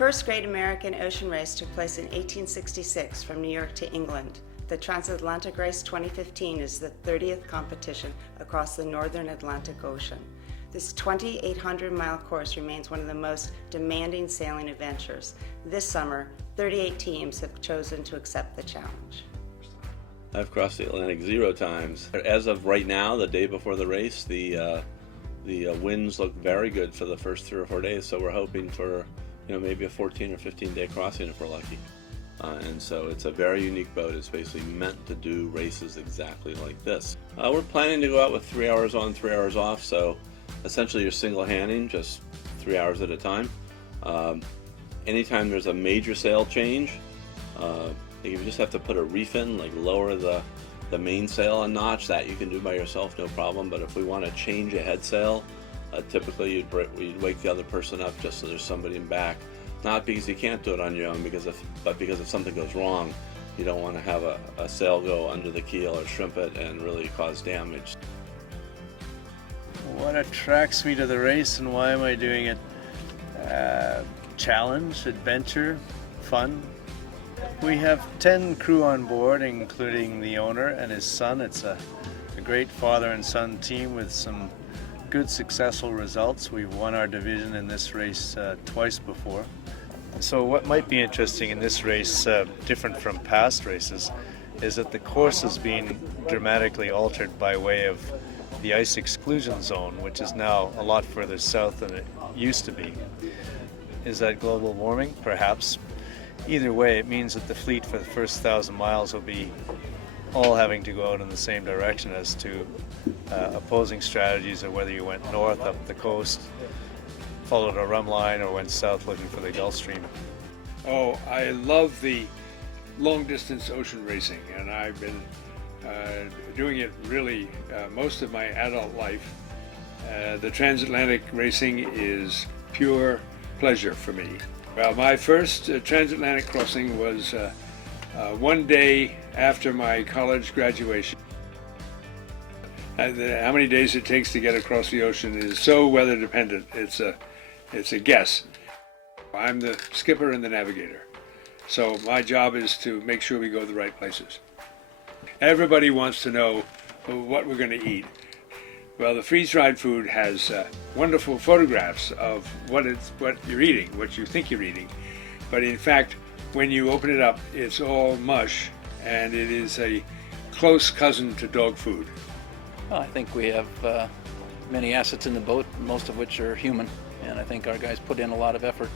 first Great American Ocean Race took place in 1866 from New York to England. The Transatlantic Race 2015 is the 30th competition across the northern Atlantic Ocean. This 2,800-mile course remains one of the most demanding sailing adventures. This summer, 38 teams have chosen to accept the challenge. I've crossed the Atlantic 0 times. As of right now, the day before the race, the winds look very good for the first 3 or 4 days, so we're hoping for maybe a 14 or 15 day crossing if we're lucky. And so it's a very unique boat. It's basically meant to do races exactly like this. We're planning to go out with 3 hours on, 3 hours off, so essentially you're single-handing, just 3 hours at a time. Anytime there's a major sail change, you just have to put a reef in, like lower the mainsail a notch. That you can do by yourself, no problem. But if we want to change a head sail, typically we'd wake the other person up just so there's somebody in back. Not because you can't do it on your own, but because if something goes wrong, you don't want to have a sail go under the keel or shrimp it and really cause damage. What attracts me to the race and why am I doing it? Challenge, adventure, fun. We have 10 crew on board, including the owner and his son. It's a great father and son team with some good successful results. We've won our division in this race twice before. So what might be interesting in this race, different from past races, is that the course is being dramatically altered by way of the ice exclusion zone, which is now a lot further south than it used to be. Is that global warming? Perhaps. Either way, it means that the fleet for the first 1,000 miles will be all having to go out in the same direction as to opposing strategies of whether you went north up the coast, followed a rum line, or went south looking for the Gulf Stream. Oh, I love the long-distance ocean racing, and I've been doing it really most of my adult life. The transatlantic racing is pure pleasure for me. Well, my first transatlantic crossing was one day after my college graduation. How many days it takes to get across the ocean is so weather dependent. It's a guess. I'm the skipper and the navigator, so my job is to make sure we go to the right places. Everybody wants to know what we're going to eat. Well, the freeze-dried food has wonderful photographs of what you're eating, what you think you're eating. But in fact, when you open it up, it's all mush, and it is a close cousin to dog food. Well, I think we have many assets in the boat, most of which are human. And I think our guys put in a lot of effort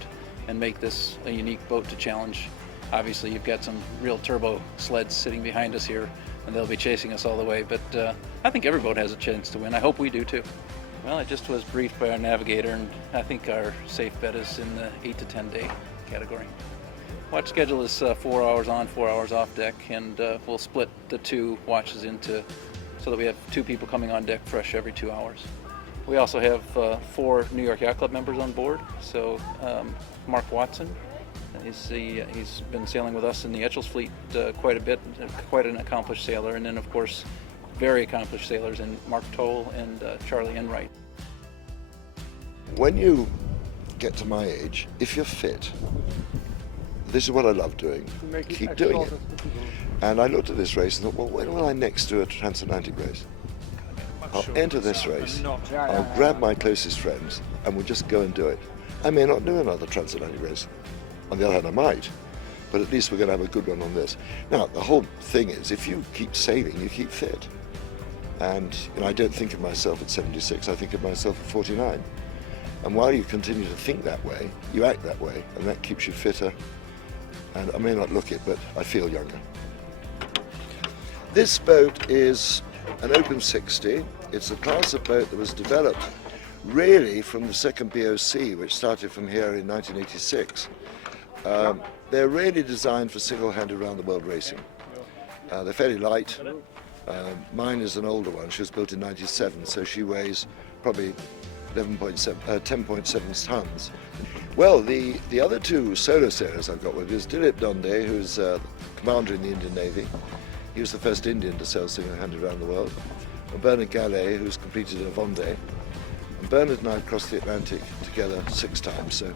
and make this a unique boat to challenge. Obviously, you've got some real turbo sleds sitting behind us here, and they'll be chasing us all the way, but I think every boat has a chance to win. I hope we do too. Well, I just was briefed by our navigator, and I think our safe bet is in the 8 to 10 day category. Watch schedule is 4 hours on, 4 hours off deck, and we'll split the 2 watches into so that we have 2 people coming on deck fresh every 2 hours. We also have 4 New York Yacht Club members on board. So Mark Watson, he's been sailing with us in the Etchells fleet quite a bit, quite an accomplished sailor. And then of course, very accomplished sailors in Mark Toll and Charlie Enright. When you get to my age, if you're fit, this is what I love doing, keep doing it. And I looked at this race and thought, well, when will I next do a transatlantic race? I'll enter this race, I'll grab my closest friends, and we'll just go and do it. I may not do another transatlantic race. On the other hand, I might, but at least we're going to have a good one on this. Now, the whole thing is, if you keep sailing, you keep fit. And I don't think of myself at 76, I think of myself at 49. And while you continue to think that way, you act that way, and that keeps you fitter. And I may not look it, but I feel younger. This boat is an Open 60. It's a class of boat that was developed really from the second BOC, which started from here in 1986. They're really designed for single-handed round-the-world racing. They're fairly light. Mine is an older one. She was built in 97, so she weighs probably 10.7 tons. Well, the other 2 solo sailors I've got with me is Dilip Donde, who's commander in the Indian Navy. He was the first Indian to sail single-handed around the world. And Bernard Gallet, who's completed a Vendée. And Bernard and I have crossed the Atlantic together 6 times, so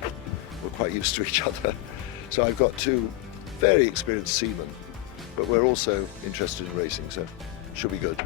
we're quite used to each other. So I've got two very experienced seamen, but we're also interested in racing, so should be good.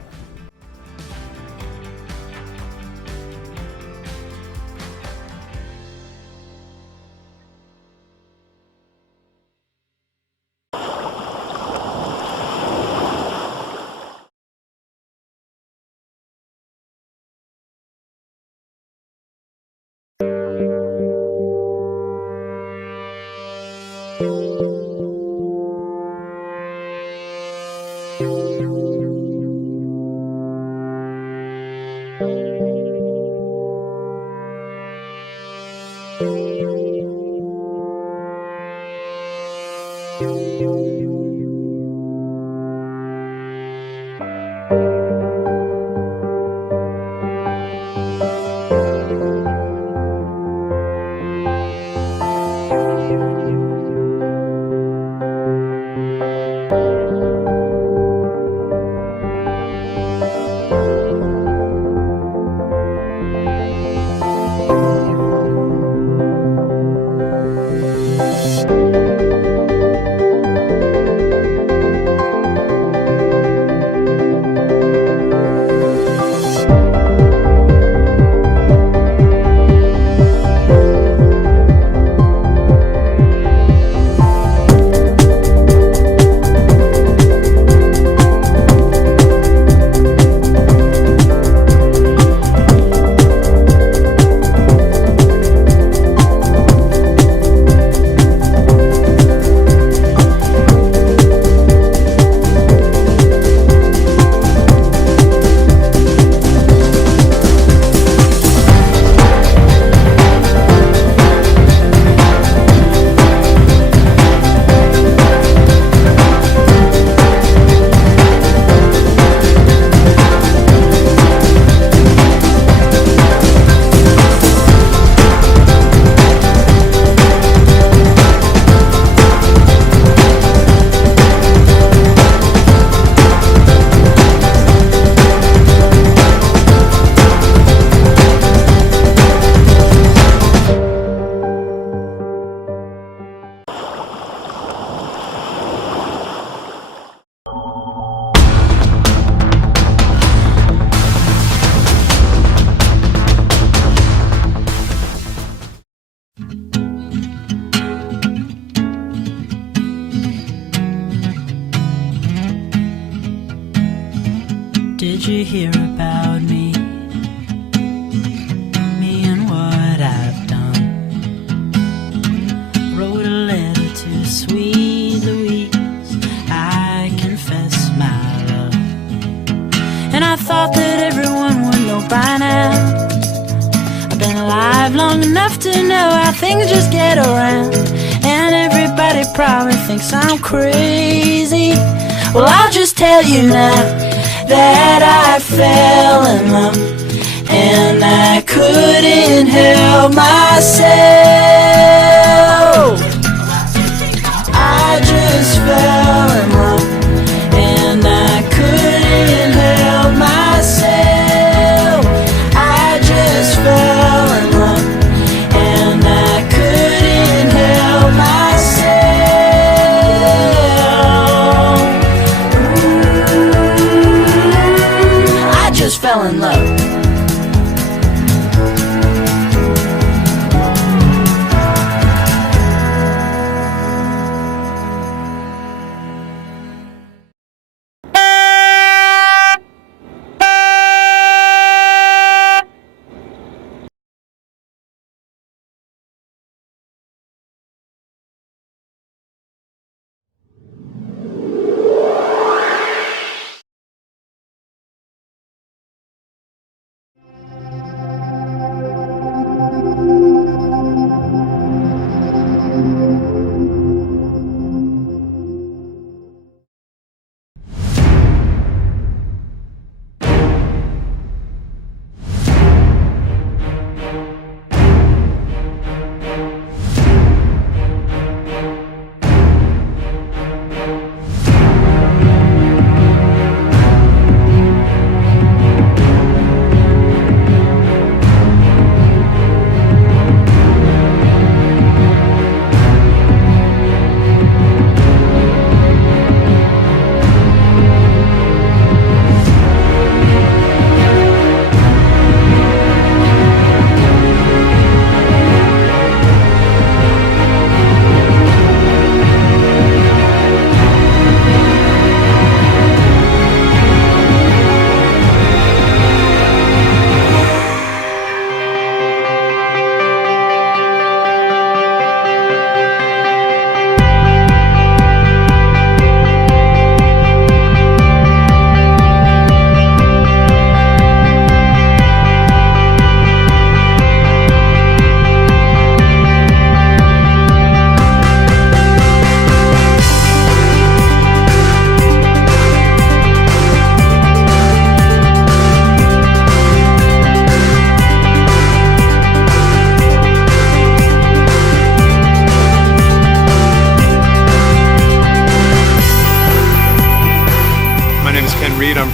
Did you hear about me? Me and what I've done. Wrote a letter to sweet Louise, I confess my love. And I thought that everyone would know by now. I've been alive long enough to know how things just get around. And everybody probably thinks I'm crazy. Well, I'll just tell you now that I fell in love, and I couldn't help myself. I just fell in love, and I couldn't help myself. I just fell in love, and I couldn't help myself. I just fell in love.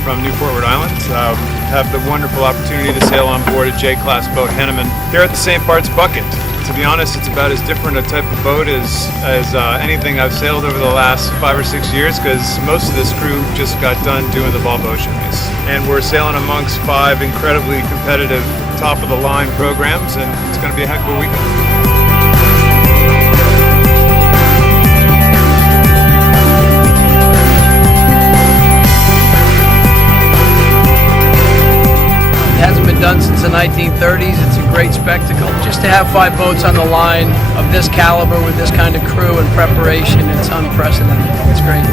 from Newport, Rhode Island. Have the wonderful opportunity to sail on board a J-class boat, Henneman, here at the St. Barths Bucket. To be honest, it's about as different a type of boat as anything I've sailed over the last 5 or 6 years, because most of this crew just got done doing the Volvo Ocean Race. And we're sailing amongst 5 incredibly competitive, top-of-the-line programs, and it's going to be a heck of a weekend. It hasn't been done since the 1930s. It's a great spectacle. Just to have 5 boats on the line of this caliber with this kind of crew and preparation, it's unprecedented. It's great.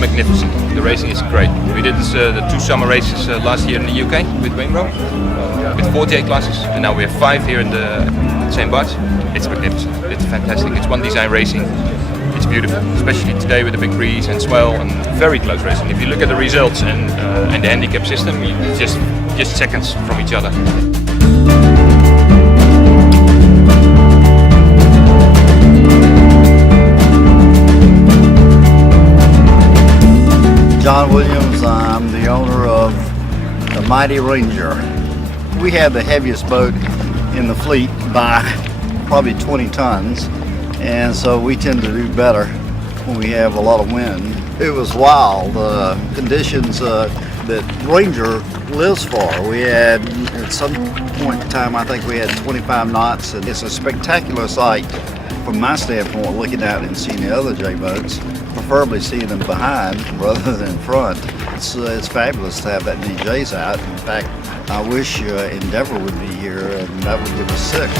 Magnificent. The racing is great. We did the 2 summer races last year in the UK with Wainwright with 48 classes, and now we have 5 here in the St. Barths. It's magnificent. It's fantastic. It's one design racing. It's beautiful, especially today with the big breeze and swell and very close racing. If you look at the results and the handicap system, it's just seconds from each other. John Williams, I'm the owner of the Mighty Ranger. We have the heaviest boat in the fleet by probably 20 tons, and so we tend to do better when we have a lot of wind. It was wild conditions that Ranger lives for. We had, at some point in time, I think we had 25 knots, and it's a spectacular sight from my standpoint, looking out and seeing the other J-boats, preferably seeing them behind rather than front. It's fabulous to have that many J's out. In fact, I wish Endeavour would be here, and that would give us 6.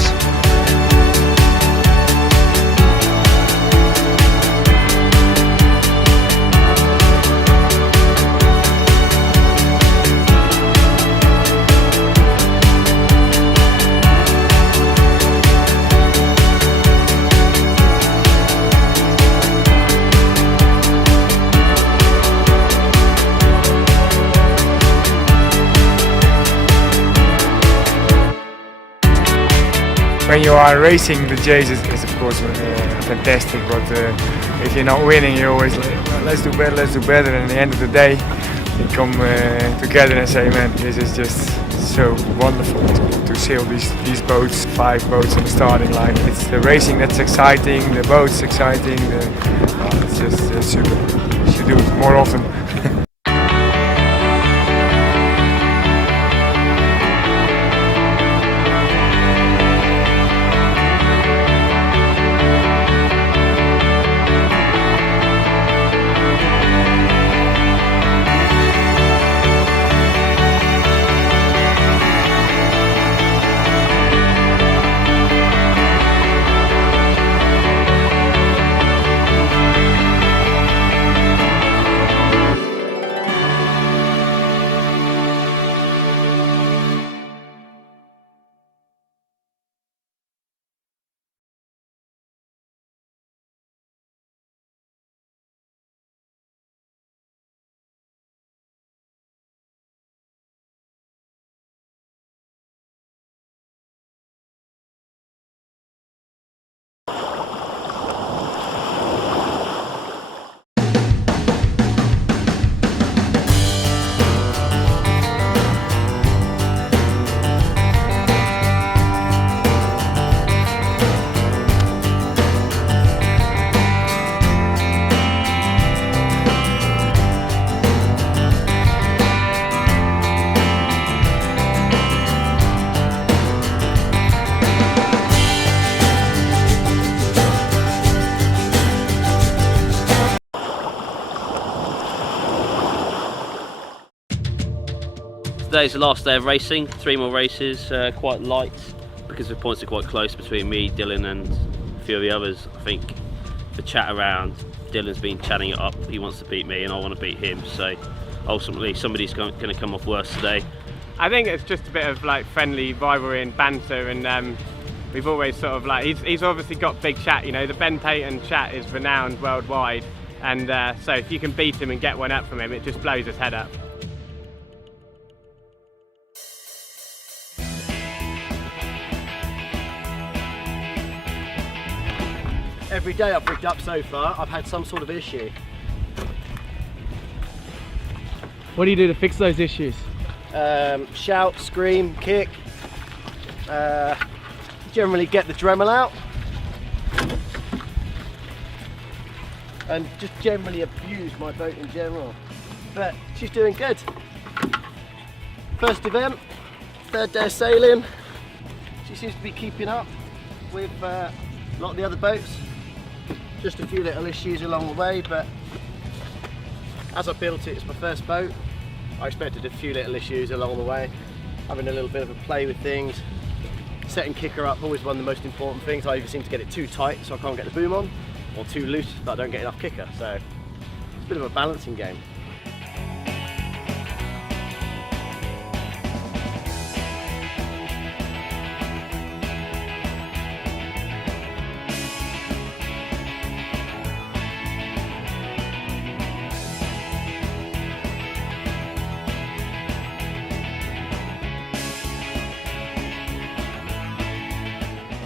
When you are racing, the J's is of course fantastic, but if you're not winning, you're always like, well, let's do better, and at the end of the day, you come together and say, man, this is just so wonderful to sail these boats, 5 boats on the starting line. It's the racing that's exciting, the boats exciting, it's just super. You should do it more often. Today's the last day of racing, 3 more races, quite light because the points are quite close between me, Dylan and a few of the others. I think the chat around, Dylan's been chatting it up, he wants to beat me and I want to beat him, so ultimately somebody's going to come off worse today. I think it's just a bit of like friendly rivalry and banter, and we've always sort of like, he's obviously got big chat, you know, the Ben Payton chat is renowned worldwide, and so if you can beat him and get one up from him, it just blows his head up. Every day I've rigged up so far, I've had some sort of issue. What do you do to fix those issues? Shout, scream, kick. Generally get the Dremel out. And just generally abuse my boat in general. But she's doing good. First event, third day of sailing. She seems to be keeping up with a lot of the other boats. Just a few little issues along the way, but as I built it, it's my first boat. I expected a few little issues along the way. Having a little bit of a play with things. Setting kicker up, always one of the most important things. I either seem to get it too tight so I can't get the boom on, or too loose that I don't get enough kicker. So it's a bit of a balancing game.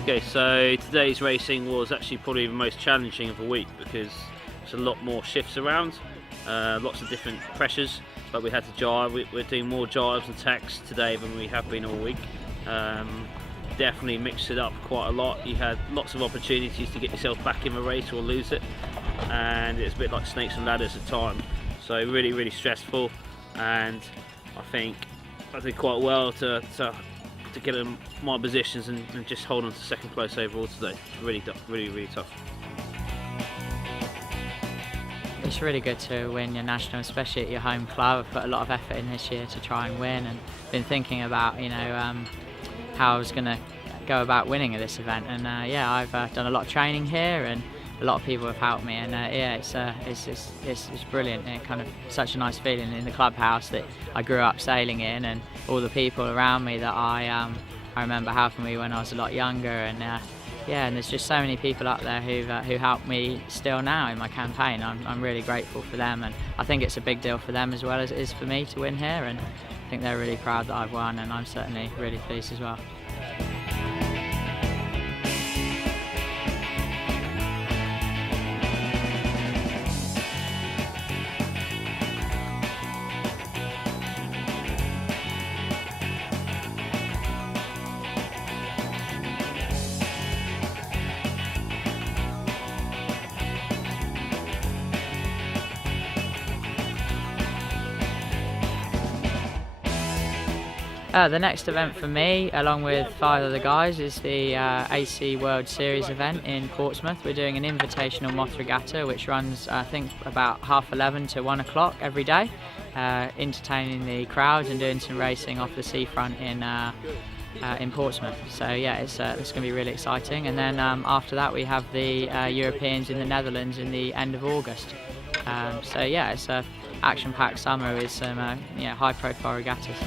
Okay, so today's racing was actually probably the most challenging of the week because there's a lot more shifts around, lots of different pressures, but we had to jive. We're doing more jives and tacks today than we have been all week. Definitely mixed it up quite a lot. You had lots of opportunities to get yourself back in the race or lose it, and it's a bit like snakes and ladders at times. So really, really stressful, and I think I did quite well to get in my positions and just hold on to second place overall today. Really tough. It's really good to win your national, especially at your home club. I've put a lot of effort in this year to try and win, and been thinking about how I was going to go about winning at this event. And yeah, I've done a lot of training here, and a lot of people have helped me. And yeah, it's brilliant. And kind of such a nice feeling in the clubhouse that I grew up sailing in, and all the people around me that I remember helping me when I was a lot younger. And yeah, and there's just so many people up there who help me still now in my campaign. I'm really grateful for them, and I think it's a big deal for them as well as it is for me to win here, and I think they're really proud that I've won, and I'm certainly really pleased as well. The next event for me, along with 5 other guys, is the AC World Series event in Portsmouth. We're doing an invitational moth regatta, which runs, I think, about 11:30 to 1 o'clock every day, entertaining the crowds and doing some racing off the seafront in Portsmouth. So yeah, it's going to be really exciting. And then after that, we have the Europeans in the Netherlands in the end of August. So yeah, it's an action-packed summer with some high-profile regattas.